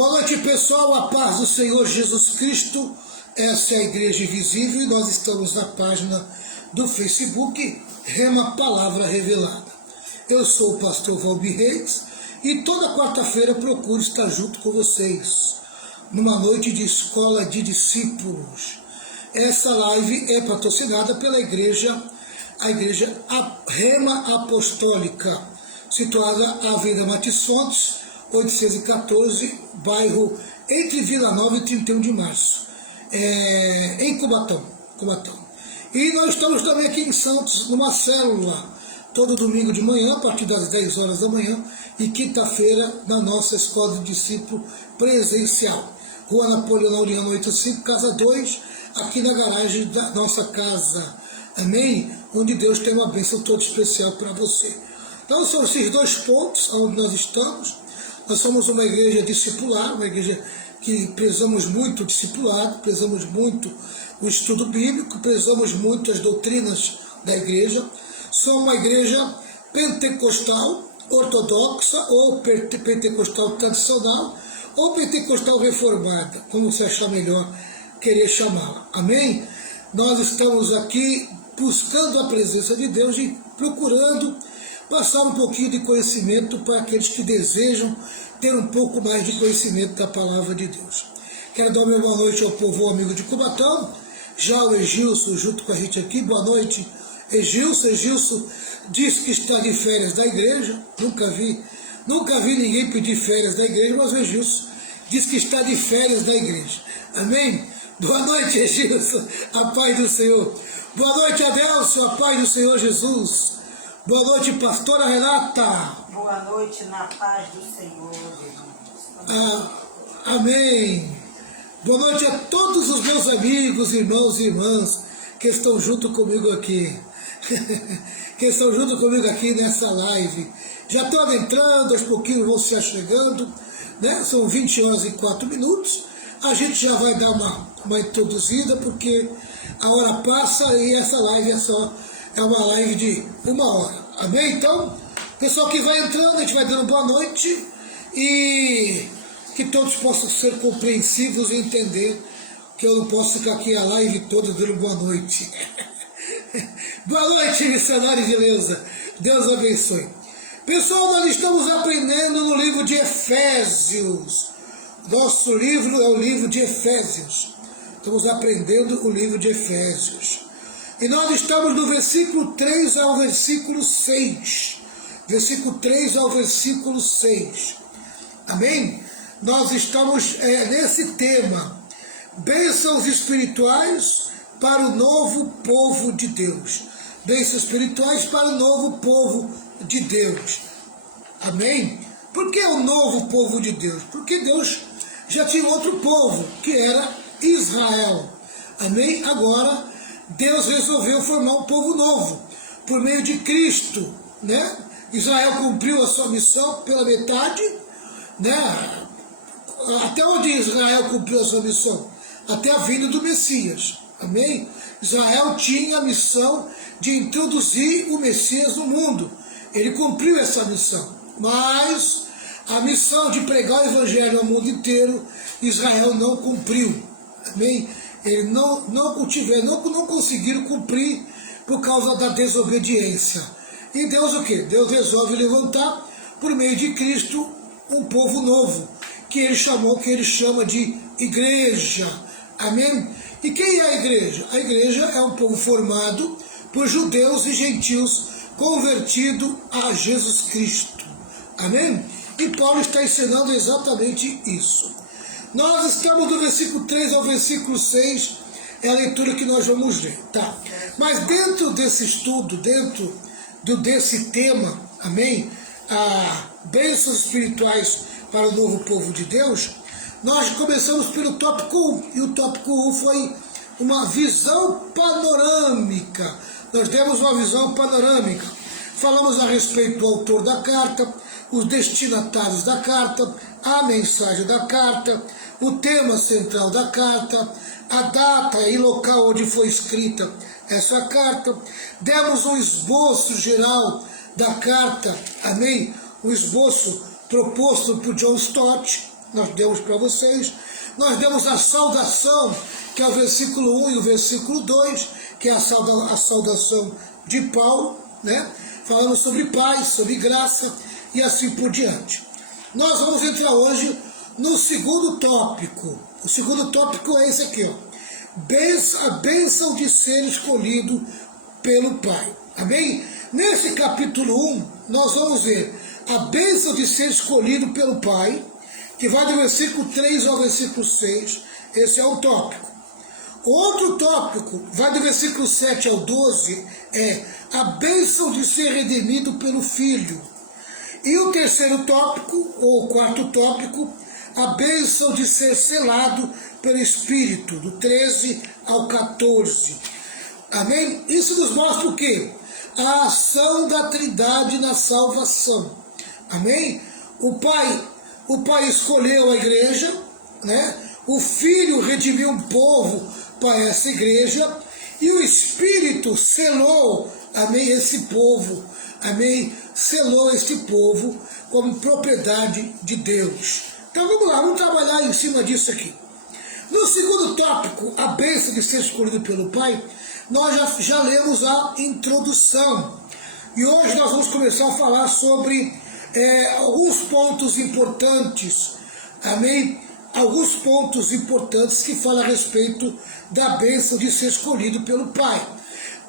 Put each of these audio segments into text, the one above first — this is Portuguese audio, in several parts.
Boa noite, pessoal, a paz do Senhor Jesus Cristo. Essa é a Igreja Invisível e nós estamos na página do Facebook Rema Palavra Revelada. Eu sou o pastor Valmir Reis e toda quarta-feira procuro estar junto com vocês numa noite de escola de discípulos. Essa live é patrocinada pela a igreja Rema Apostólica, situada à Avenida Martins Fontes, 814, bairro entre Vila Nova e 31 de março, em Cubatão. E nós estamos também aqui em Santos, numa célula, todo domingo de manhã, a partir das 10 horas da manhã, e quinta-feira, na nossa escola de discípulo presencial. Rua Napoleão Laureano 85, casa 2, aqui na garagem da nossa casa. Amém? Onde Deus tem uma bênção toda especial para você. Então são esses dois pontos onde nós estamos. Nós somos uma igreja discipular, uma igreja que prezamos muito o discipulado, prezamos muito o estudo bíblico, prezamos muito as doutrinas da igreja. Somos uma igreja pentecostal, ortodoxa, ou pentecostal tradicional, ou pentecostal reformada, como você achar melhor querer chamá-la. Amém? Nós estamos aqui buscando a presença de Deus e procurando passar um pouquinho de conhecimento para aqueles que desejam ter um pouco mais de conhecimento da palavra de Deus. Quero dar uma boa noite ao povo amigo de Cubatão, já o Egilson junto com a gente aqui. Boa noite, Egilson. Egilson diz que está de férias da igreja, nunca vi ninguém pedir férias da igreja, mas o Egilson diz que está de férias da igreja. Amém? Boa noite, Egilson, a paz do Senhor. Boa noite, Adelson, a paz do Senhor Jesus. Boa noite, pastora Renata. Boa noite, na paz do Senhor, irmãos. Amém. Boa noite a todos os meus amigos, irmãos e irmãs que estão junto comigo aqui. Que estão junto comigo aqui nessa live. Já estão adentrando, aos pouquinhos vão se achegando, né? São 20 horas e 4 minutos. A gente já vai dar uma introduzida, porque a hora passa e essa live é uma live de 1 hora. Amém? Então, pessoal que vai entrando, a gente vai dando boa noite e que todos possam ser compreensivos e entender que eu não posso ficar aqui a live toda dando boa noite. Boa noite, missionário de Leusa. Deus abençoe. Pessoal, nós estamos aprendendo no livro de Efésios. Nosso livro é o livro de Efésios. Estamos aprendendo o livro de Efésios. E nós estamos no versículo 3 ao versículo 6. Versículo 3 ao versículo 6. Amém? Nós estamos nesse tema. Bênçãos espirituais para o novo povo de Deus. Bênçãos espirituais para o novo povo de Deus. Amém? Por que o novo povo de Deus? Porque Deus já tinha outro povo, que era Israel. Amém? Agora, Deus resolveu formar um povo novo, por meio de Cristo, né? Israel cumpriu a sua missão pela metade, né? Até onde Israel cumpriu a sua missão? Até a vinda do Messias, amém? Israel tinha a missão de introduzir o Messias no mundo, ele cumpriu essa missão, mas a missão de pregar o Evangelho ao mundo inteiro, Israel não cumpriu, amém? Eles não conseguiram cumprir por causa da desobediência. E Deus o quê? Deus resolve levantar, por meio de Cristo, um povo novo, que ele chama de igreja. Amém? E quem é a igreja? A igreja é um povo formado por judeus e gentios convertidos a Jesus Cristo. Amém? E Paulo está ensinando exatamente isso. Nós estamos do versículo 3 ao versículo 6, é a leitura que nós vamos ler, tá? Mas dentro desse estudo, dentro desse tema, amém? Bênçãos espirituais para o novo povo de Deus, nós começamos pelo tópico 1, e o tópico 1 foi uma visão panorâmica. Nós demos uma visão panorâmica. Falamos a respeito do autor da carta, os destinatários da carta, a mensagem da carta, o tema central da carta, a data e local onde foi escrita essa carta. Demos um esboço geral da carta, amém? Um esboço proposto por John Stott, nós demos para vocês. Nós demos a saudação, que é o versículo 1 e o versículo 2, que é a saudação de Paulo, né? Falando sobre paz, sobre graça e assim por diante. Nós vamos entrar hoje no segundo tópico. O segundo tópico é esse aqui, ó. A bênção de ser escolhido pelo Pai. Amém? Nesse capítulo 1, nós vamos ver a bênção de ser escolhido pelo Pai, que vai do versículo 3 ao versículo 6. Esse é um tópico. Outro tópico, vai do versículo 7 ao 12, é a bênção de ser redimido pelo Filho. E o terceiro tópico, ou quarto tópico, a bênção de ser selado pelo Espírito, do 13 ao 14. Amém? Isso nos mostra o quê? A ação da Trindade na salvação. Amém? O Pai escolheu a igreja, né? O Filho redimiu um povo para essa igreja, e o Espírito selou, amém, esse povo, amém, selou este povo como propriedade de Deus. Então vamos lá, vamos trabalhar em cima disso aqui. No segundo tópico, a bênção de ser escolhido pelo Pai, nós já lemos a introdução, e hoje nós vamos começar a falar sobre alguns pontos importantes, amém? Alguns pontos importantes que falam a respeito da bênção de ser escolhido pelo Pai.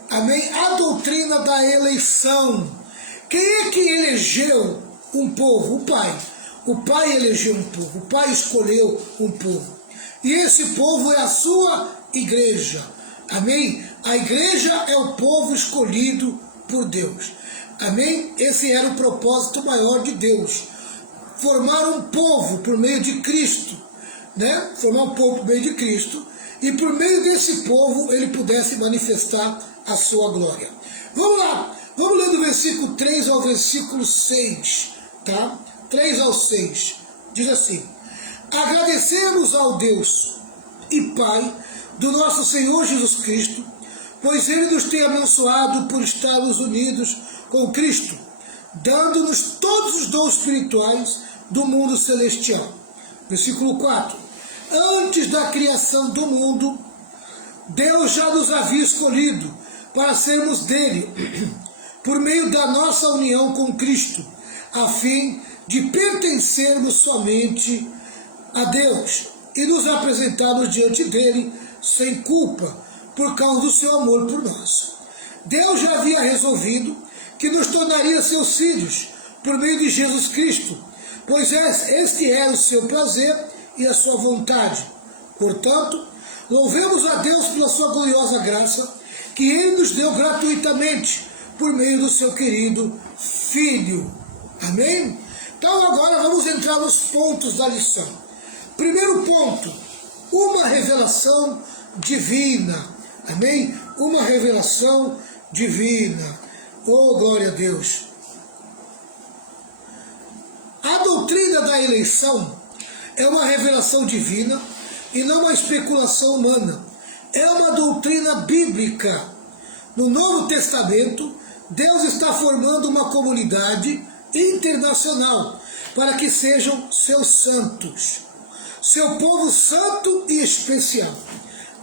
Amém? A doutrina da eleição. Quem é que elegeu um povo? O Pai. O Pai elegeu um povo, o Pai escolheu um povo. E esse povo é a sua igreja. Amém? A igreja é o povo escolhido por Deus. Amém? Esse era o propósito maior de Deus. Formar um povo por meio de Cristo, né? Formar um povo por meio de Cristo, e por meio desse povo ele pudesse manifestar a sua glória. Vamos lá, vamos ler do versículo 3 ao versículo 6, tá? 3 ao 6, diz assim: agradecemos ao Deus e Pai do nosso Senhor Jesus Cristo, pois Ele nos tem abençoado por estarmos unidos com Cristo, dando-nos todos os dons espirituais do mundo celestial. Versículo 4. Antes da criação do mundo, Deus já nos havia escolhido para sermos dele, por meio da nossa união com Cristo, a fim de pertencermos somente a Deus e nos apresentarmos diante dele sem culpa, por causa do seu amor por nós. Deus já havia resolvido que nos tornaria seus filhos por meio de Jesus Cristo, pois este era o seu prazer e a sua vontade. Portanto, louvemos a Deus pela sua gloriosa graça, que Ele nos deu gratuitamente, por meio do seu querido Filho. Amém? Então agora vamos entrar nos pontos da lição. Primeiro ponto, uma revelação divina. Amém? Uma revelação divina. Oh, glória a Deus! A doutrina da eleição é uma revelação divina e não uma especulação humana. É uma doutrina bíblica. No Novo Testamento, Deus está formando uma comunidade internacional para que sejam seus santos, seu povo santo e especial.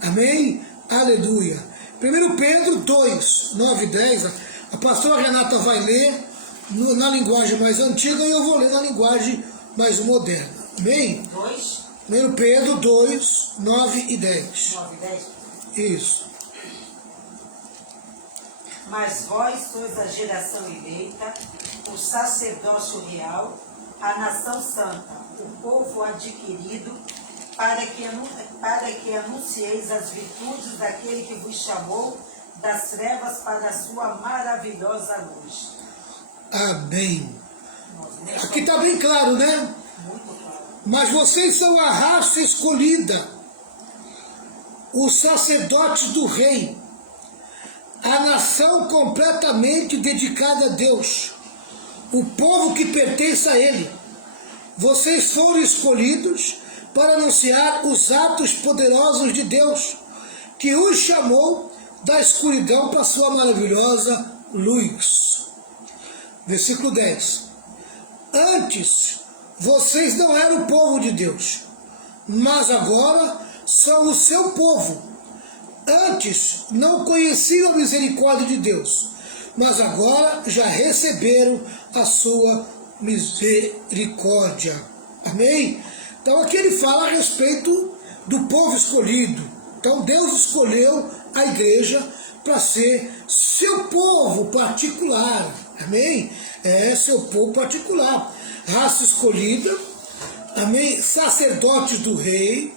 Amém? Aleluia. 1 Pedro 2, 9 e 10, a pastora Renata vai ler na linguagem mais antiga e eu vou ler na linguagem mais moderna. Amém? 2. 1 Pedro 2, 9 e 10. 9 e 10. Isso. Mas vós sois a geração eleita, o sacerdócio real, a nação santa, o povo adquirido, para que anuncieis as virtudes daquele que vos chamou das trevas para a sua maravilhosa luz. Amém. Aqui está bem claro, né? Muito claro. Mas vocês são a raça escolhida, os sacerdotes do rei, a nação completamente dedicada a Deus, o povo que pertence a Ele. Vocês foram escolhidos para anunciar os atos poderosos de Deus, que os chamou da escuridão para a sua maravilhosa luz. Versículo 10. Antes, vocês não eram o povo de Deus, mas agora são o seu povo. Antes não conheciam a misericórdia de Deus, mas agora já receberam a sua misericórdia. Amém? Então aqui ele fala a respeito do povo escolhido. Então Deus escolheu a igreja para ser seu povo particular. Amém? É seu povo particular. Raça escolhida. Amém? Sacerdotes do rei.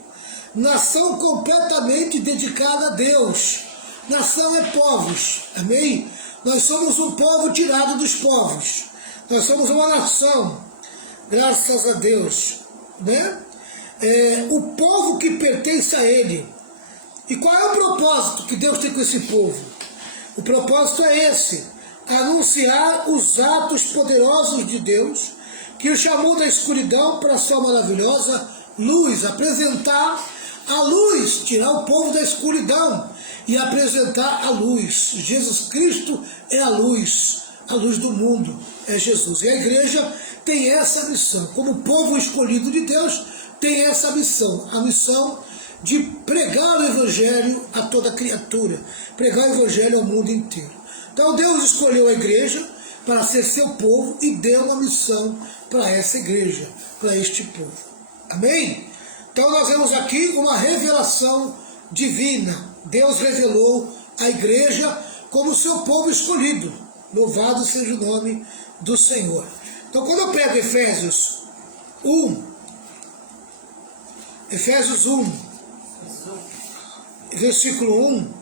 Nação completamente dedicada a Deus. Nação é povos. Amém? Nós somos um povo tirado dos povos. Nós somos uma nação. Graças a Deus. Né? O povo que pertence a Ele. E qual é o propósito que Deus tem com esse povo? O propósito é esse: anunciar os atos poderosos de Deus, que o chamou da escuridão para a sua maravilhosa luz, apresentar a luz, tirar o povo da escuridão e apresentar a luz. Jesus Cristo é a luz do mundo, é Jesus. E a igreja tem essa missão, como povo escolhido de Deus, tem essa missão, a missão de pregar o Evangelho a toda criatura, pregar o Evangelho ao mundo inteiro. Então Deus escolheu a igreja para ser seu povo e deu uma missão para essa igreja, para este povo. Amém? Então nós vemos aqui uma revelação divina. Deus revelou a igreja como seu povo escolhido. Louvado seja o nome do Senhor. Então quando eu pego Efésios 1, versículo 1,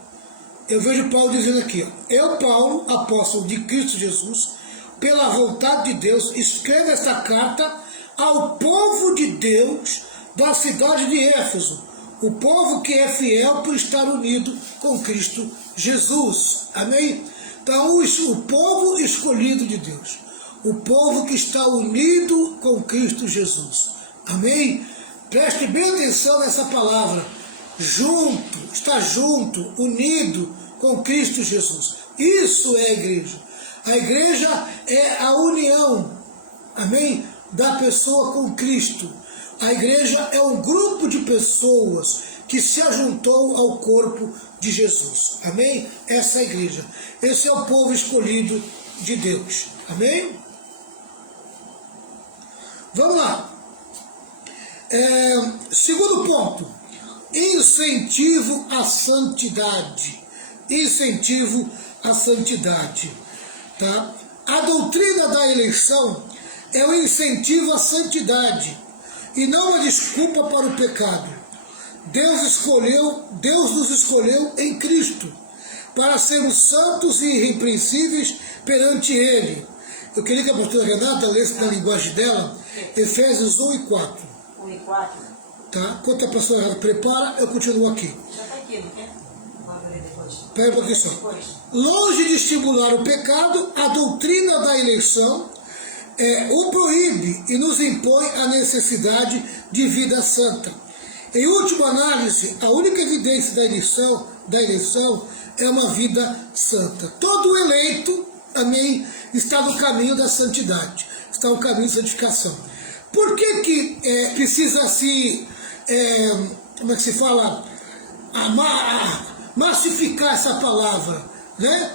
eu vejo Paulo dizendo aqui: eu, Paulo, apóstolo de Cristo Jesus, pela vontade de Deus, escrevo esta carta ao povo de Deus da cidade de Éfeso, o povo que é fiel por estar unido com Cristo Jesus. Amém? Então, o povo escolhido de Deus, o povo que está unido com Cristo Jesus. Amém? Preste bem atenção nessa palavra. Junto, está junto, unido com Cristo Jesus. Isso é a igreja. A igreja é a união, amém, da pessoa com Cristo. A igreja é um grupo de pessoas que se ajuntou ao corpo de Jesus. Amém? Essa é a igreja. Esse é o povo escolhido de Deus. Amém? Vamos lá. Segundo ponto, incentivo à santidade. Incentivo à santidade. Tá? A doutrina da eleição é um incentivo à santidade e não uma desculpa para o pecado. Deus nos escolheu em Cristo para sermos santos e irrepreensíveis perante Ele. Eu queria que a pastora Renata lesse na linguagem dela Efésios 1 e 4. 1 e 4. Tá? Enquanto a pastora Renata prepara, eu continuo aqui. Já está aqui, não quer? Vamos ler depois. Espera um pouquinho só. Longe de estimular o pecado, a doutrina da eleição o proíbe e nos impõe a necessidade de vida santa. Em última análise, a única evidência da eleição é uma vida santa. Todo eleito, amém, está no caminho da santidade, está no caminho da santificação. Por que precisa como é que se fala, massificar essa palavra, né?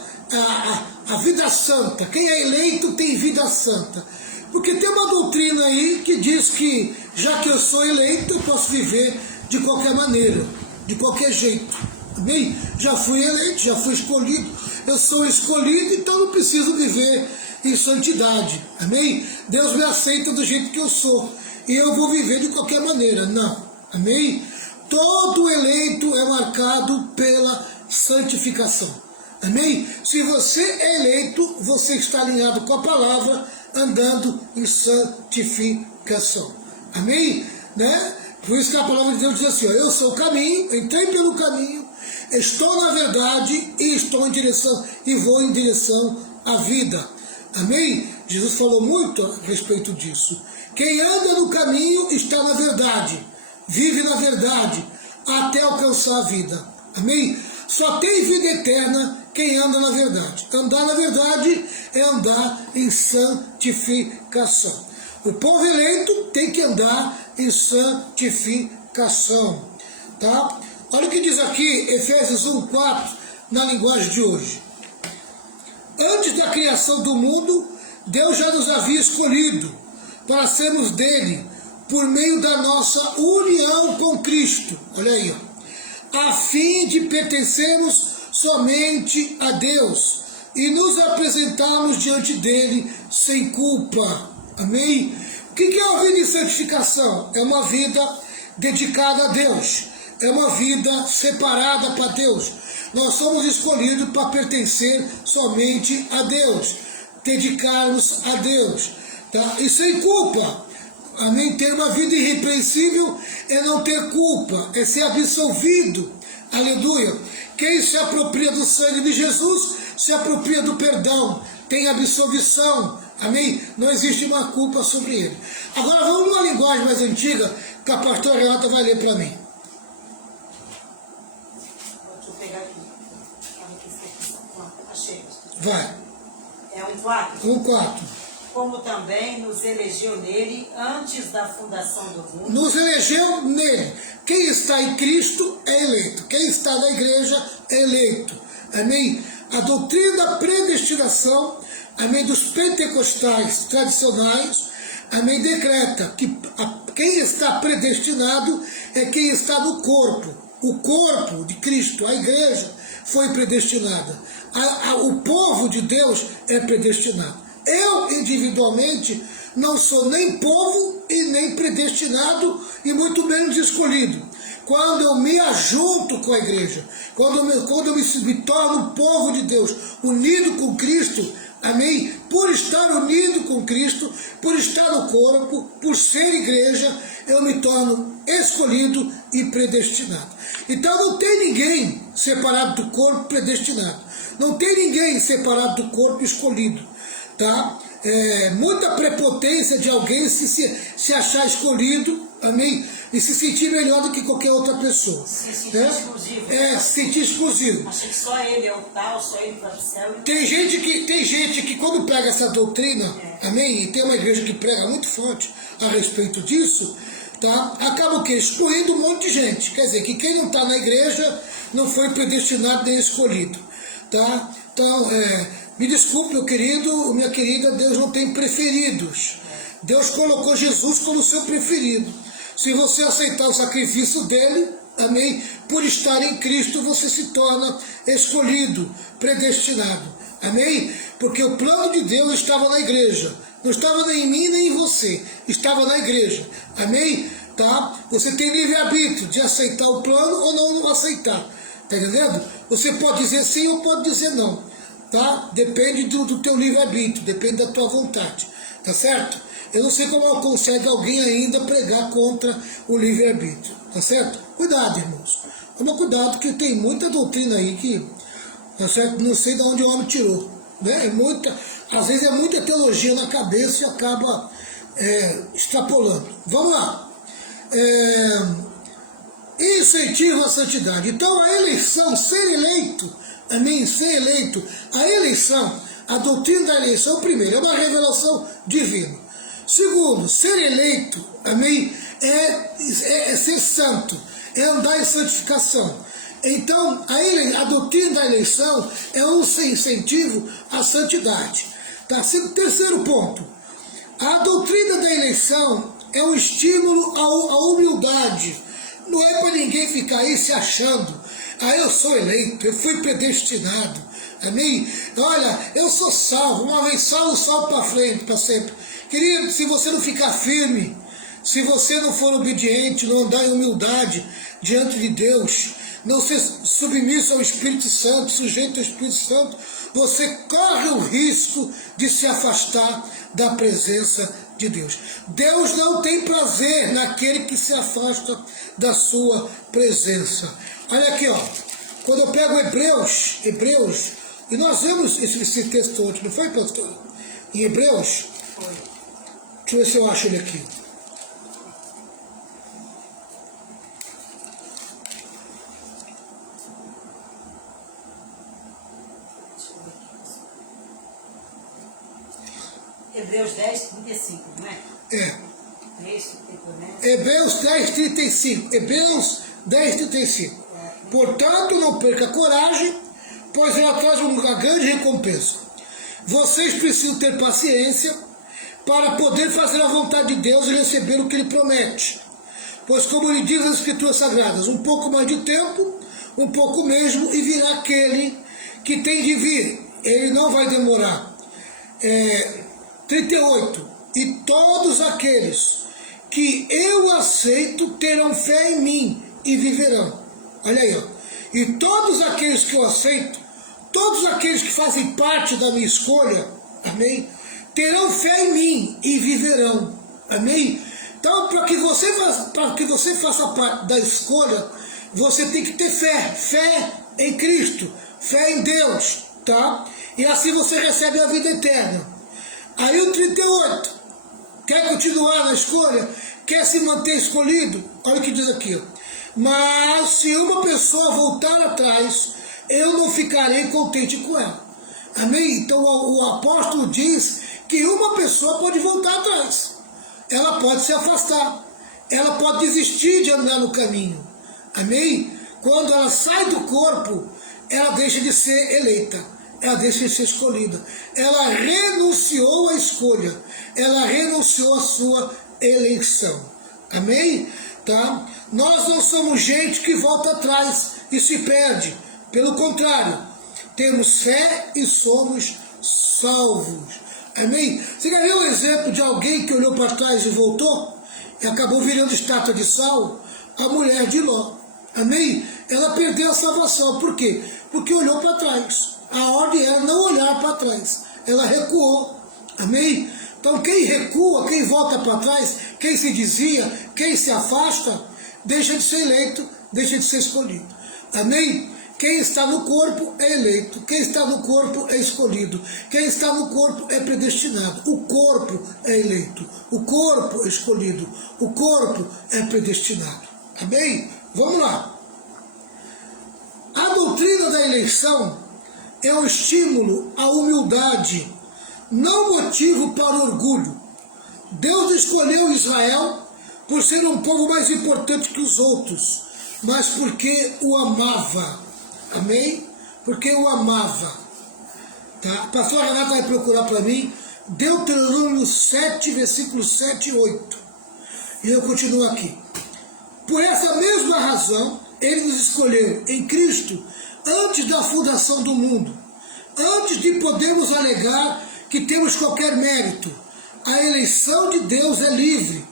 A vida santa. Quem é eleito tem vida santa. Porque tem uma doutrina aí que diz que, já que eu sou eleito, eu posso viver de qualquer maneira, de qualquer jeito. Amém? Já fui eleito, já fui escolhido, eu sou escolhido, então não preciso viver em santidade. Amém? Deus me aceita do jeito que eu sou e eu vou viver de qualquer maneira. Não. Amém? Todo eleito é marcado pela santificação. Amém? Se você é eleito, você está alinhado com a palavra, andando em santificação. Amém? Né? Por isso que a palavra de Deus diz assim, ó, eu sou o caminho, entrei pelo caminho, estou na verdade e estou em direção, e vou em direção à vida. Amém? Jesus falou muito a respeito disso. Quem anda no caminho está na verdade, vive na verdade, até alcançar a vida. Amém? Só tem vida eterna quem anda na verdade. Andar na verdade é andar em santificação. O povo eleito tem que andar em santificação. Tá? Olha o que diz aqui, Efésios 1:4, na linguagem de hoje. Antes da criação do mundo, Deus já nos havia escolhido para sermos dele, por meio da nossa união com Cristo. Olha aí, ó. A fim de pertencermos somente a Deus e nos apresentarmos diante dele sem culpa. Amém? O que é uma vida de santificação? É uma vida dedicada a Deus. É uma vida separada para Deus. Nós somos escolhidos para pertencer somente a Deus, dedicarmos a Deus, tá? E sem culpa. Amém? Ter uma vida irrepreensível é não ter culpa, é ser absolvido. Aleluia. Quem se apropria do sangue de Jesus se apropria do perdão, tem absolvição. Amém? Não existe uma culpa sobre ele. Agora vamos numa linguagem mais antiga que a pastora Renata vai ler para mim. Vai. É 1:4? 1:4. Como também nos elegeu nele antes da fundação do mundo. Nos elegeu nele. Quem está em Cristo é eleito. Quem está na igreja é eleito. Amém? A doutrina da predestinação, amém, dos pentecostais tradicionais, amém, decreta que quem está predestinado é quem está no corpo. O corpo de Cristo, a igreja, foi predestinada. O povo de Deus é predestinado. Eu, individualmente, não sou nem povo e nem predestinado e muito menos escolhido. Quando eu me ajunto com a igreja, quando eu me torno povo de Deus, unido com Cristo, amém? Por estar unido com Cristo, por estar no corpo, por ser igreja, eu me torno escolhido e predestinado. Então não tem ninguém separado do corpo predestinado. Não tem ninguém separado do corpo escolhido. Tá? Muita prepotência de alguém se achar escolhido, amém? E se sentir melhor do que qualquer outra pessoa. Se sentir exclusivo. Se sentir exclusivo. Acha que só ele é o tal, só ele vai para o céu. Tem gente que quando pega essa doutrina, amém? E tem uma igreja que prega muito forte a respeito disso, tá? Acaba o quê? Excluindo um monte de gente. Quer dizer, que quem não está na igreja não foi predestinado nem escolhido. Tá? Então, me desculpe, meu querido, minha querida, Deus não tem preferidos. Deus colocou Jesus como seu preferido. Se você aceitar o sacrifício dele, amém, por estar em Cristo, você se torna escolhido, predestinado. Amém? Porque o plano de Deus estava na igreja. Não estava nem em mim, nem em você. Estava na igreja. Amém? Tá? Você tem livre-arbítrio de aceitar o plano ou não aceitar. Tá entendendo? Você pode dizer sim ou pode dizer não. Tá? Depende do teu livre-arbítrio, depende da tua vontade. Tá certo? Eu não sei como consegue alguém ainda pregar contra o livre-arbítrio. Tá certo? Cuidado, irmãos. Toma cuidado, que tem muita doutrina aí que, tá certo? Não sei de onde o homem tirou. Né? Às vezes é muita teologia na cabeça e acaba extrapolando. Vamos lá. Incentivo à santidade. Então a eleição, ser eleito, amém, ser eleito, a eleição, a doutrina da eleição, primeiro, é uma revelação divina. Segundo, ser eleito, amém, é ser santo, é andar em santificação. Então a doutrina da eleição é um incentivo à santidade. Tá? Terceiro ponto, a doutrina da eleição é um estímulo à humildade. Não é para ninguém ficar aí se achando, eu sou eleito, eu fui predestinado, amém? Olha, eu sou salvo, uma vez salvo para frente, para sempre. Querido, se você não ficar firme, se você não for obediente, não andar em humildade diante de Deus, não ser submisso ao Espírito Santo, sujeito ao Espírito Santo, você corre o risco de se afastar da presença de Deus. Deus não tem prazer naquele que se afasta da sua presença. Olha aqui, ó. Quando eu pego Hebreus, e nós vemos esse texto ontem, não foi, pastor? Em Hebreus? Foi. Deixa eu ver se eu acho ele aqui. Hebreus 10, 35, não é? É. né? Hebreus 10:35. Hebreus 10:35. Portanto, não perca a coragem, pois ela traz uma grande recompensa. Vocês precisam ter paciência para poder fazer a vontade de Deus e receber o que Ele promete. Pois, como lhe diz as Escrituras Sagradas, um pouco mais de tempo, um pouco mesmo, e virá aquele que tem de vir. Ele não vai demorar. 38. E todos aqueles que eu aceito terão fé em mim e viverão. Olha aí, ó. E todos aqueles que eu aceito, todos aqueles que fazem parte da minha escolha, amém, terão fé em mim e viverão, amém. Então, para que você faça parte da escolha, você tem que ter fé em Cristo, fé em Deus, tá? E assim você recebe a vida eterna. Aí o 38, quer continuar na escolha? Quer se manter escolhido? Olha o que diz aqui, ó. Mas se uma pessoa voltar atrás, eu não ficarei contente com ela. Amém? Então o apóstolo diz que uma pessoa pode voltar atrás. Ela pode se afastar. Ela pode desistir de andar no caminho. Amém? Quando ela sai do corpo, ela deixa de ser eleita. Ela deixa de ser escolhida. Ela renunciou à escolha. Ela renunciou à sua eleição. Amém? Tá? Nós não somos gente que volta atrás e se perde. Pelo contrário, temos fé e somos salvos. Amém? Você quer ver um exemplo de alguém que olhou para trás e voltou? E acabou virando estátua de sal? A mulher de Ló. Amém? Ela perdeu a salvação. Por quê? Porque olhou para trás. A ordem era não olhar para trás. Ela recuou. Amém? Então quem recua, quem volta para trás, quem se desvia, quem se afasta, deixa de ser eleito, deixa de ser escolhido. Amém? Quem está no corpo é eleito, quem está no corpo é escolhido, quem está no corpo é predestinado. O corpo é eleito, o corpo é escolhido, o corpo é predestinado. Amém? Vamos lá. A doutrina da eleição é um estímulo à humildade, não motivo para orgulho. Deus escolheu Israel por ser um povo mais importante que os outros, mas porque o amava. Amém? Porque o amava. Tá? A pastora Renata vai procurar para mim Deuteronômio 7, versículos 7 e 8. E eu continuo aqui. Por essa mesma razão, Ele nos escolheu em Cristo antes da fundação do mundo, antes de podermos alegar que temos qualquer mérito. A eleição de Deus é livre,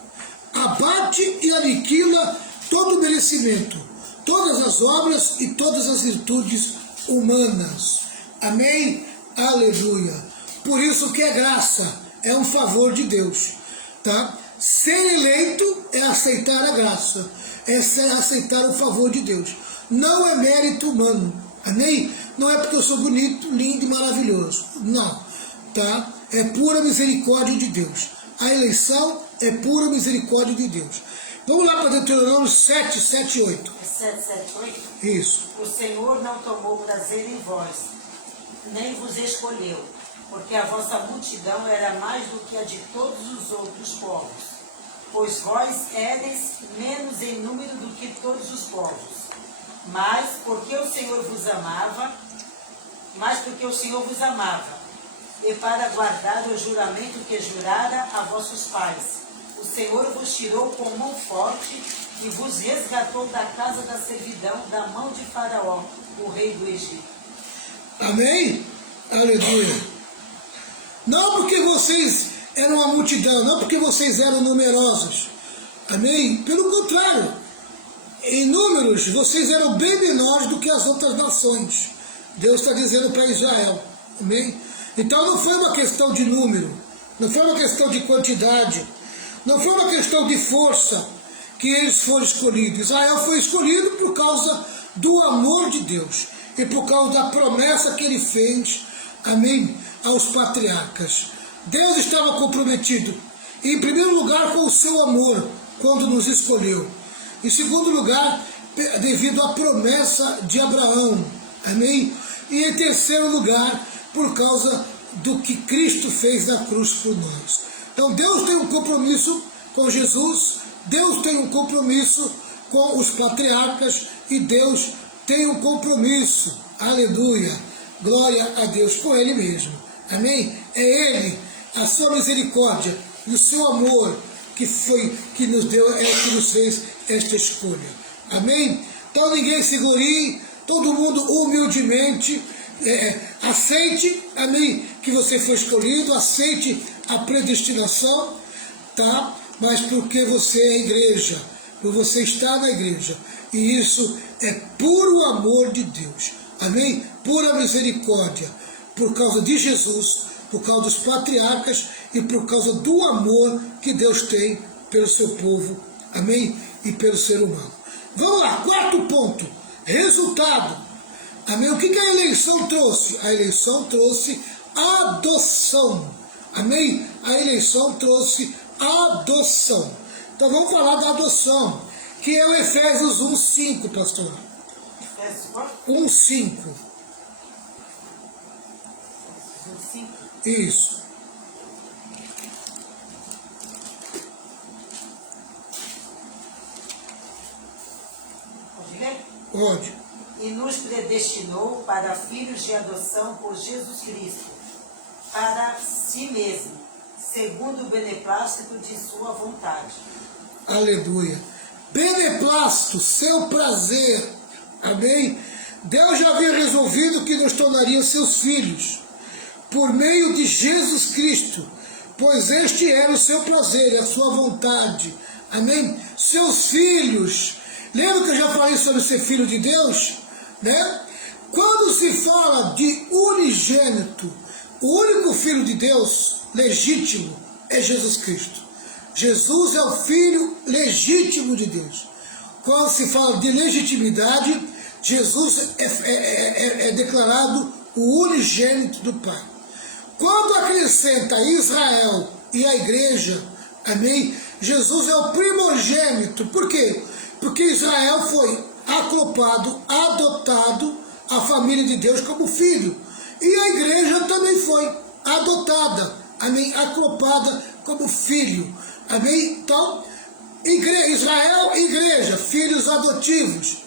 abate e aniquila todo merecimento, todas as obras e todas as virtudes humanas. Amém? Aleluia. Por isso que é graça, é um favor de Deus. Tá? Ser eleito é aceitar a graça, é aceitar o favor de Deus. Não é mérito humano. Amém? Não é porque eu sou bonito, lindo e maravilhoso. Não. Tá? É pura misericórdia de Deus. A eleição é pura misericórdia de Deus. Vamos lá para Deuteronômio 7, 7 e 8. 7, 7, 8? Isso. O Senhor não tomou prazer em vós, nem vos escolheu, porque a vossa multidão era mais do que a de todos os outros povos. Pois vós éreis menos em número do que todos os povos. Mas porque o Senhor vos amava, e para guardar o juramento que jurara a vossos pais, o Senhor vos tirou com mão forte e vos resgatou da casa da servidão, da mão de Faraó, o rei do Egito. Amém? Aleluia. Não porque vocês eram uma multidão, não porque vocês eram numerosos. Amém? Pelo contrário, em números, vocês eram bem menores do que as outras nações. Deus está dizendo para Israel. Amém? Então não foi uma questão de número, não foi uma questão de quantidade, não foi uma questão de força que eles foram escolhidos. Israel foi escolhido por causa do amor de Deus e por causa da promessa que Ele fez, amém, aos patriarcas. Deus estava comprometido, em primeiro lugar, com o seu amor, quando nos escolheu. Em segundo lugar, devido à promessa de Abraão, amém? E em terceiro lugar, por causa do que Cristo fez na cruz por nós. Então Deus tem um compromisso com Jesus, Deus tem um compromisso com os patriarcas e Deus tem um compromisso, aleluia, glória a Deus, com Ele mesmo, amém? É Ele, a sua misericórdia e o seu amor que nos deu, que nos fez esta escolha, amém? Então ninguém se glorie, todo mundo humildemente aceite, amém, que você foi escolhido, aceite a predestinação, tá? Mas porque você é igreja, por você estar na igreja, e isso é puro amor de Deus, amém? Pura misericórdia, por causa de Jesus, por causa dos patriarcas e por causa do amor que Deus tem pelo seu povo, amém? E pelo ser humano. Vamos lá, quarto ponto, resultado, amém? O que a eleição trouxe? A eleição trouxe adoção, amém? A eleição trouxe adoção. Então vamos falar da adoção, que é o Efésios 1:5, pastor. 1:5. Isso. Pode ler? Pode. E nos predestinou para filhos de adoção por Jesus Cristo, para si mesmo, segundo o beneplácito de sua vontade. Aleluia. Beneplácito, seu prazer, amém? Deus já havia resolvido que nos tornaria seus filhos, por meio de Jesus Cristo, pois este era o seu prazer, a sua vontade, amém? Seus filhos, lembra que eu já falei sobre ser filho de Deus? Né? Quando se fala de unigênito, o único filho de Deus legítimo é Jesus Cristo. Jesus é o filho legítimo de Deus. Quando se fala de legitimidade, Jesus é declarado o unigênito do Pai. Quando acrescenta Israel e a igreja, amém? Jesus é o primogênito. Por quê? Porque Israel foi acoplado, adotado à família de Deus como filho. E a igreja também foi adotada, amém? Acoplada como filho, amém? Então, Israel, igreja, filhos adotivos.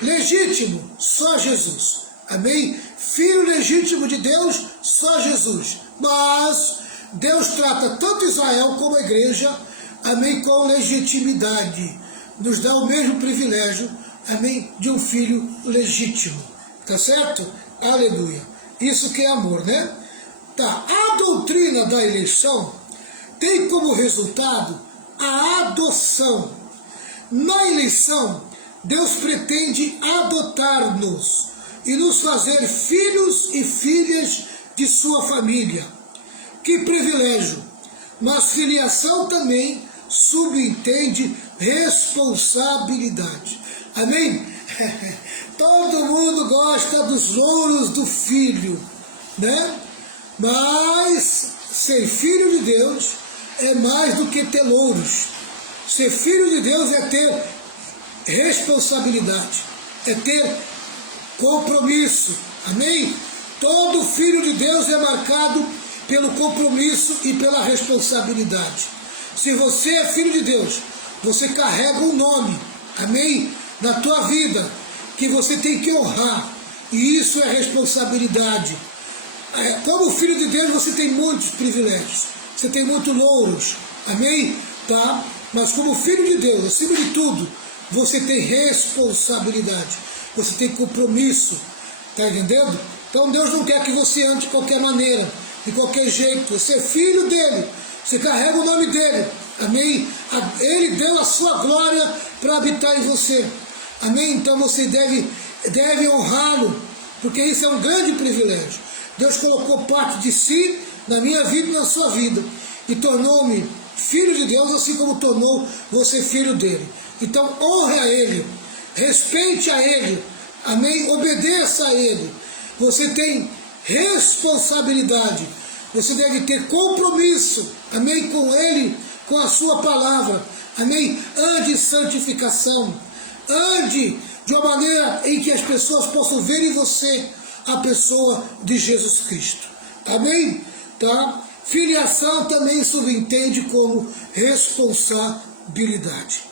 Legítimo, só Jesus, amém? Filho legítimo de Deus, só Jesus. Mas Deus trata tanto Israel como a igreja, amém, com legitimidade. Nos dá o mesmo privilégio, amém, de um filho legítimo. Tá certo? Aleluia. Isso que é amor, né? Tá. A doutrina da eleição tem como resultado a adoção. Na eleição, Deus pretende adotar-nos e nos fazer filhos e filhas de sua família. Que privilégio! Mas filiação também subentende responsabilidade. Amém? Todo mundo gosta dos louros do filho, né? Mas ser filho de Deus é mais do que ter louros. Ser filho de Deus é ter responsabilidade, é ter compromisso. Amém? Todo filho de Deus é marcado pelo compromisso e pela responsabilidade. Se você é filho de Deus, você carrega um nome, amém? Na tua vida, que você tem que honrar, e isso é responsabilidade. Como filho de Deus, você tem muitos privilégios, você tem muitos louros, amém? Tá? Mas como filho de Deus, acima de tudo, você tem responsabilidade, você tem compromisso, tá entendendo? Então Deus não quer que você ande de qualquer maneira, de qualquer jeito. Você é filho dele, você carrega o nome dele, amém? Ele deu a sua glória para habitar em você, amém? Então você deve honrá-lo, porque isso é um grande privilégio. Deus colocou parte de si na minha vida e na sua vida, e tornou-me filho de Deus, assim como tornou você filho dele. Então honre a ele, respeite a ele, amém? Obedeça a ele. Você tem responsabilidade, você deve ter compromisso, amém, com ele, com a sua palavra, amém? Ande em santificação, ande de uma maneira em que as pessoas possam ver em você a pessoa de Jesus Cristo, amém? Tá? Filiação também subentende como responsabilidade.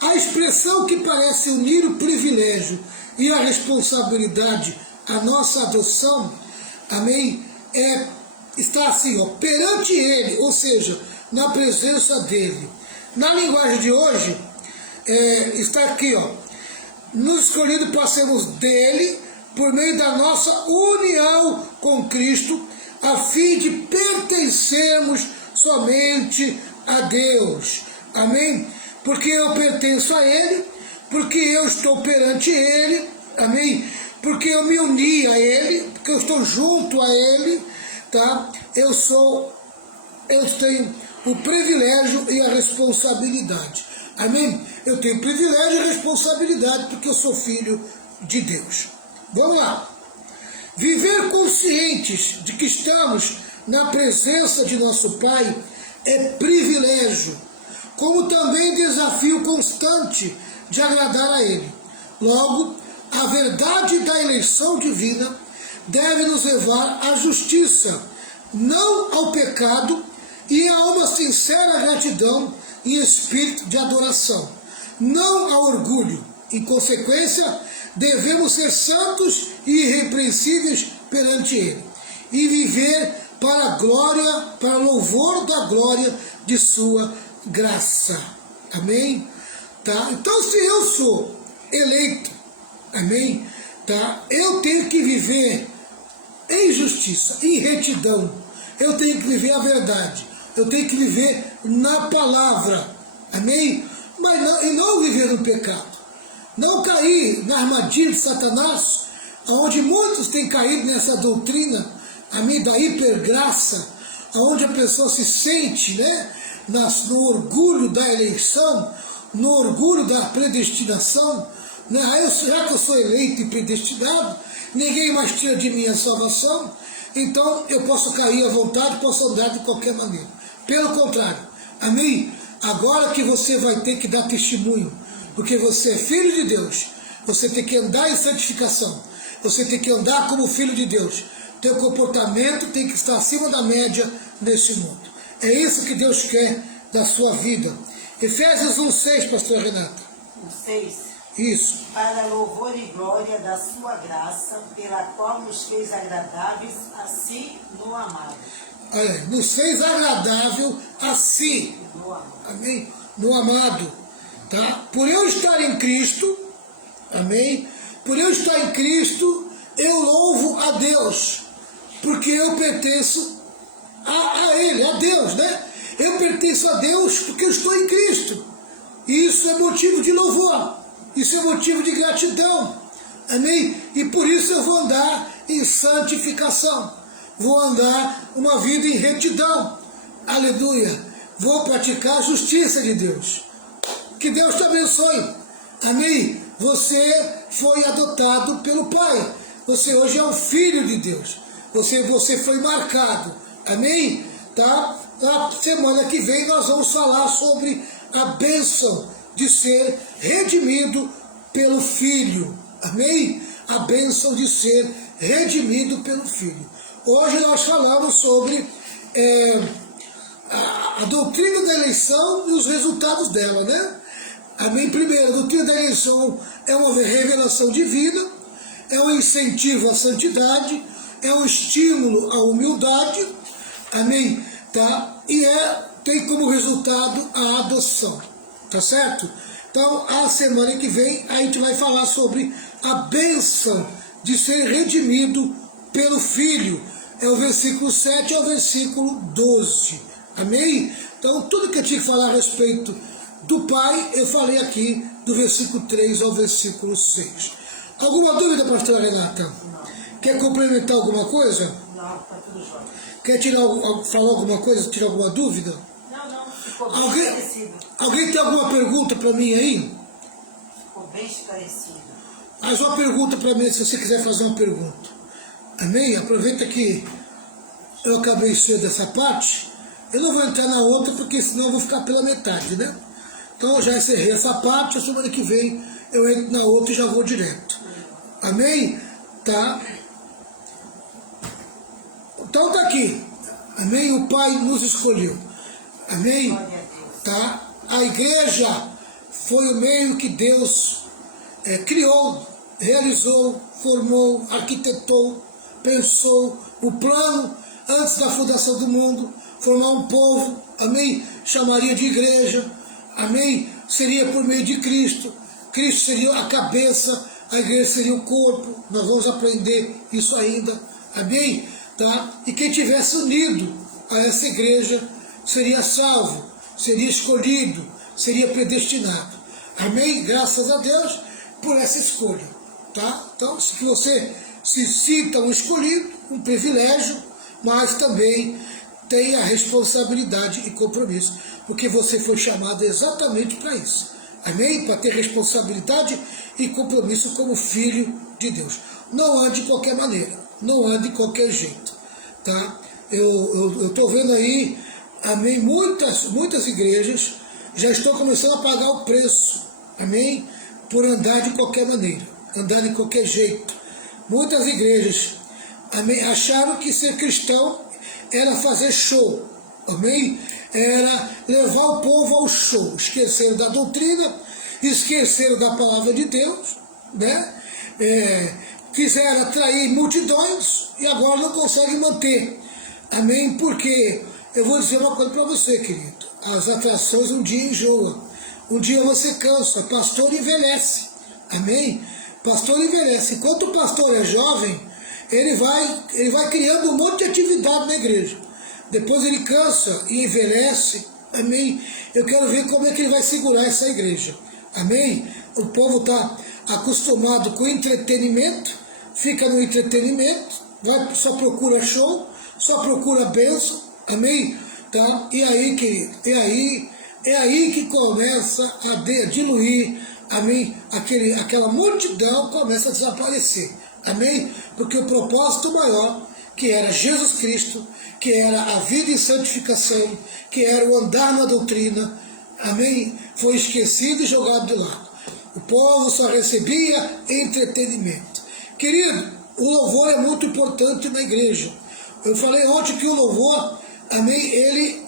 A expressão que parece unir o privilégio e a responsabilidade, a nossa adoção, amém, está assim, ó, perante ele, ou seja, na presença dele. Na linguagem de hoje, está aqui, ó, nos escolhido para sermos dele, por meio da nossa união com Cristo, a fim de pertencermos somente a Deus. Amém? Porque eu pertenço a Ele, porque eu estou perante Ele, amém? Porque eu me uni a Ele, porque eu estou junto a Ele, tá? Eu tenho o privilégio e a responsabilidade. Amém? Eu tenho privilégio e responsabilidade porque eu sou filho de Deus. Vamos lá. Viver conscientes de que estamos na presença de nosso Pai é privilégio, como também desafio constante de agradar a Ele. Logo, a verdade da eleição divina deve nos levar à justiça, não ao pecado, e a uma sincera gratidão e espírito de adoração, não ao orgulho. Em consequência, devemos ser santos e irrepreensíveis perante Ele e viver para a glória, para louvor da glória de sua graça. Amém? Tá? Então, se eu sou eleito, amém? Tá? Eu tenho que viver em justiça, em retidão. Eu tenho que viver a verdade. Eu tenho que viver na palavra. Amém? Mas não viver no pecado. Não cair na armadilha de Satanás, onde muitos têm caído nessa doutrina, amém, da hipergraça, onde a pessoa se sente, né, no orgulho da eleição, no orgulho da predestinação, né? Já que eu sou eleito e predestinado, ninguém mais tira de mim a salvação, então eu posso cair à vontade, posso andar de qualquer maneira. Pelo contrário, amém? Agora que você vai ter que dar testemunho, porque você é filho de Deus, você tem que andar em santificação, você tem que andar como filho de Deus, teu comportamento tem que estar acima da média nesse mundo. É isso que Deus quer da sua vida. Efésios 1:6, pastora Renata. 1:6. Isso. Para louvor e glória da sua graça, pela qual nos fez agradáveis a si no amado. Olha, nos fez agradável a si. No amado. Amém? No amado. Tá? Por eu estar em Cristo, amém? Por eu estar em Cristo, eu louvo a Deus, porque eu pertenço a Ele, a Deus, né? Eu pertenço a Deus porque eu estou em Cristo. E isso é motivo de louvor, isso é motivo de gratidão, amém? E por isso eu vou andar em santificação, vou andar uma vida em retidão, aleluia, vou praticar a justiça de Deus. Que Deus te abençoe, amém? Você foi adotado pelo Pai, você hoje é um filho de Deus, você foi marcado, amém? Tá? Na semana que vem nós vamos falar sobre a bênção de ser redimido pelo Filho, amém? A bênção de ser redimido pelo Filho. Hoje nós falamos sobre a doutrina da eleição e os resultados dela, né? Amém? Primeiro, a doutrina da eleição é uma revelação divina, é um incentivo à santidade, é um estímulo à humildade, amém? Tá? E tem como resultado a adoção, tá certo? Então, a semana que vem, a gente vai falar sobre a bênção de ser redimido pelo Filho. É o versículo 7 ao versículo 12, amém? Então, tudo que eu tinha que falar a respeito do Pai, eu falei aqui do versículo 3 ao versículo 6. Alguma dúvida, pastora Renata? Não. Quer complementar alguma coisa? Não, está tudo jóia. Quer falar alguma coisa, tirar alguma dúvida? Não, ficou bem esclarecido. Alguém tem alguma pergunta para mim aí? Ficou bem esclarecido. Faz uma pergunta para mim, se você quiser fazer uma pergunta. Amém? Aproveita que eu acabei cedo dessa parte, eu não vou entrar na outra, porque senão eu vou ficar pela metade, né? Então eu já encerrei essa parte, a semana que vem eu entro na outra e já vou direto. Amém? Tá? Então tá aqui. Amém? O Pai nos escolheu. Amém? Glória a Deus. Tá? A igreja foi o meio que Deus criou, realizou, formou, arquitetou, pensou o plano antes da fundação do mundo, formar um povo, amém? Chamaria de igreja, amém? Seria por meio de Cristo, Cristo seria a cabeça, a igreja seria o corpo, nós vamos aprender isso ainda, amém? Tá? E quem tivesse unido a essa igreja seria salvo, seria escolhido, seria predestinado, amém? Graças a Deus por essa escolha, tá? Então, se você se sinta um escolhido, um privilégio, mas também tem a responsabilidade e compromisso, porque você foi chamado exatamente para isso, amém? Para ter responsabilidade e compromisso como filho de Deus. Não ande de qualquer maneira, não ande de qualquer jeito, tá? Eu estou vendo aí, amém? Muitas igrejas já estão começando a pagar o preço, amém? Por andar de qualquer maneira, andar de qualquer jeito. Muitas igrejas, amém, acharam que ser cristão era fazer show, amém? Era levar o povo ao show, esqueceram da doutrina, esqueceram da palavra de Deus, né? Quiseram atrair multidões e agora não conseguem manter, amém? Porque eu vou dizer uma coisa para você, querido, as atrações um dia enjoam, um dia você cansa, pastor envelhece, amém? Pastor envelhece. Enquanto o pastor é jovem, ele vai criando um monte de atividade na igreja. Depois ele cansa e envelhece, amém? Eu quero ver como é que ele vai segurar essa igreja, amém? O povo está acostumado com entretenimento, fica no entretenimento, só procura show, só procura bênção, amém? Tá? E aí, querido, é aí que começa a diluir, amém? Aquela multidão começa a desaparecer, amém? Porque o propósito maior, que era Jesus Cristo, que era a vida em santificação, que era o andar na doutrina, amém? Foi esquecido e jogado de lado. O povo só recebia entretenimento. Querido, o louvor é muito importante na igreja. Eu falei ontem que o louvor, amém,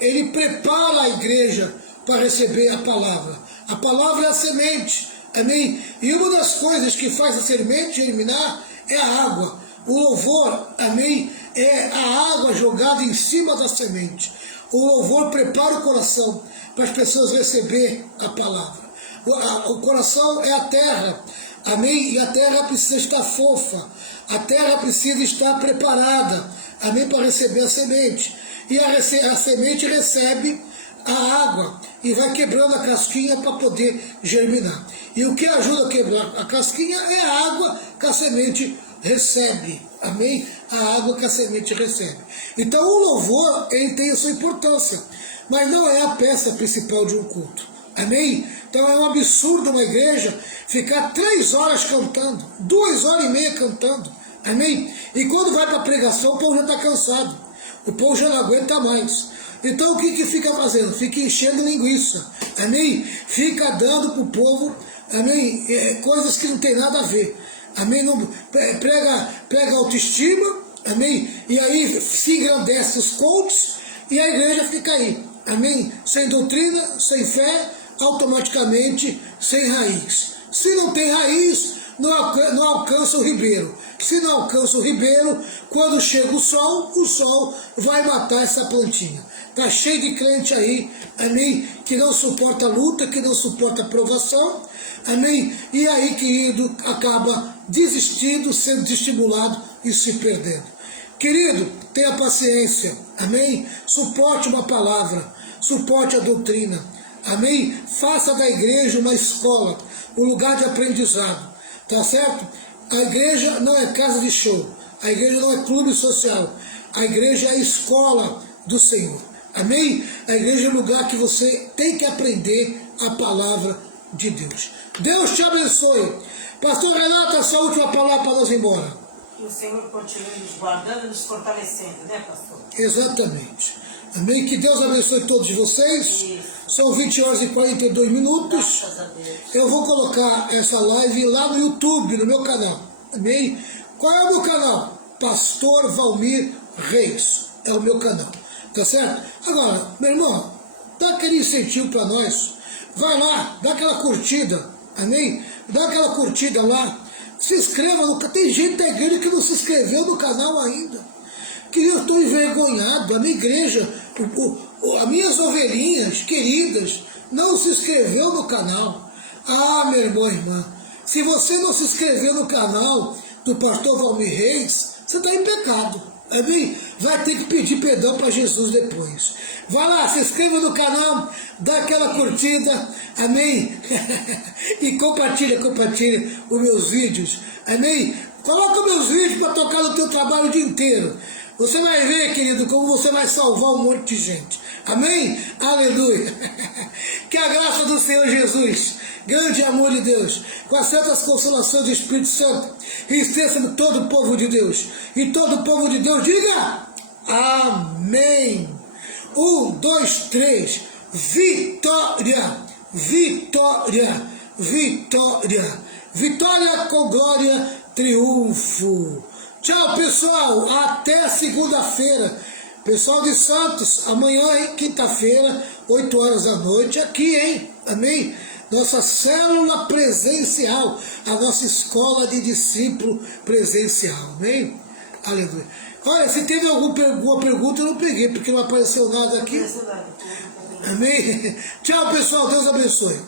ele prepara a igreja para receber a palavra. A palavra é a semente, amém? E uma das coisas que faz a semente germinar é a água. O louvor, amém, é a água jogada em cima da semente. O louvor prepara o coração para as pessoas receber a palavra. O coração é a terra, amém? E a terra precisa estar fofa, a terra precisa estar preparada, amém, para receber a semente. E a semente recebe a água e vai quebrando a casquinha para poder germinar. E o que ajuda a quebrar a casquinha é a água que a semente recebe, amém? A água que a semente recebe. Então o louvor, ele tem a sua importância, mas não é a peça principal de um culto, amém? Então é um absurdo uma igreja ficar 3 horas cantando, 2 horas e meia cantando, amém? E quando vai para a pregação, o povo já está cansado, o povo já não aguenta mais. Então o que fica fazendo? Fica enchendo linguiça, amém? Fica dando para o povo, amém? Coisas que não tem nada a ver, amém? Não, prega autoestima, amém? E aí se engrandece os cultos e a igreja fica aí, amém? Sem doutrina, sem fé, automaticamente sem raiz. Se não tem raiz, não alcança o ribeiro. Se não alcança o ribeiro, quando chega o sol vai matar essa plantinha. Está cheio de crente aí, amém, que não suporta a luta, que não suporta a provação, amém, e aí, querido, acaba desistindo, sendo desestimulado e se perdendo. Querido, tenha paciência, amém, suporte uma palavra, suporte a doutrina, amém, faça da igreja uma escola, um lugar de aprendizado, tá certo? A igreja não é casa de show, a igreja não é clube social, a igreja é a escola do Senhor. Amém? A igreja é o lugar que você tem que aprender a palavra de Deus. Deus te abençoe. Pastor Renato, a sua última palavra para nós ir embora. Que o Senhor continue nos guardando e nos fortalecendo, né, pastor? Exatamente. Amém? Que Deus abençoe todos vocês. Isso. São 20 horas e 42 minutos. Graças a Deus. Eu vou colocar essa live lá no YouTube, no meu canal. Amém? Qual é o meu canal? Pastor Valmir Reis. É o meu canal. tá certo? Agora, meu irmão, dá aquele incentivo para nós, vai lá, dá aquela curtida, amém? Dá aquela curtida lá, se inscreva no canal, tem gente da igreja que não se inscreveu no canal ainda, que eu estou envergonhado, a minha igreja, as minhas ovelhinhas queridas, não se inscreveu no canal. Ah, meu irmão e irmã, se você não se inscreveu no canal do pastor Valmir Reis, você está em pecado, amém? Vai ter que pedir perdão para Jesus depois. Vai lá, se inscreva no canal, dá aquela curtida, amém? E compartilha os meus vídeos, amém? Coloca meus vídeos para tocar no teu trabalho o dia inteiro. Você vai ver, querido, como você vai salvar um monte de gente. Amém? Aleluia. Que a graça do Senhor Jesus, grande amor de Deus, com as santas consolações do Espírito Santo, esteja sobre todo o povo de Deus. E todo o povo de Deus diga amém. 1, 2, 3. Vitória, vitória, vitória. Vitória com glória, triunfo. Tchau, pessoal. Até segunda-feira. Pessoal de Santos, amanhã, hein? Quinta-feira, 8 horas da noite, aqui, hein? Amém? Nossa célula presencial, a nossa escola de discípulo presencial, amém? Aleluia. Olha, se teve alguma pergunta, eu não peguei, porque não apareceu nada aqui. Amém? Tchau, pessoal. Deus abençoe.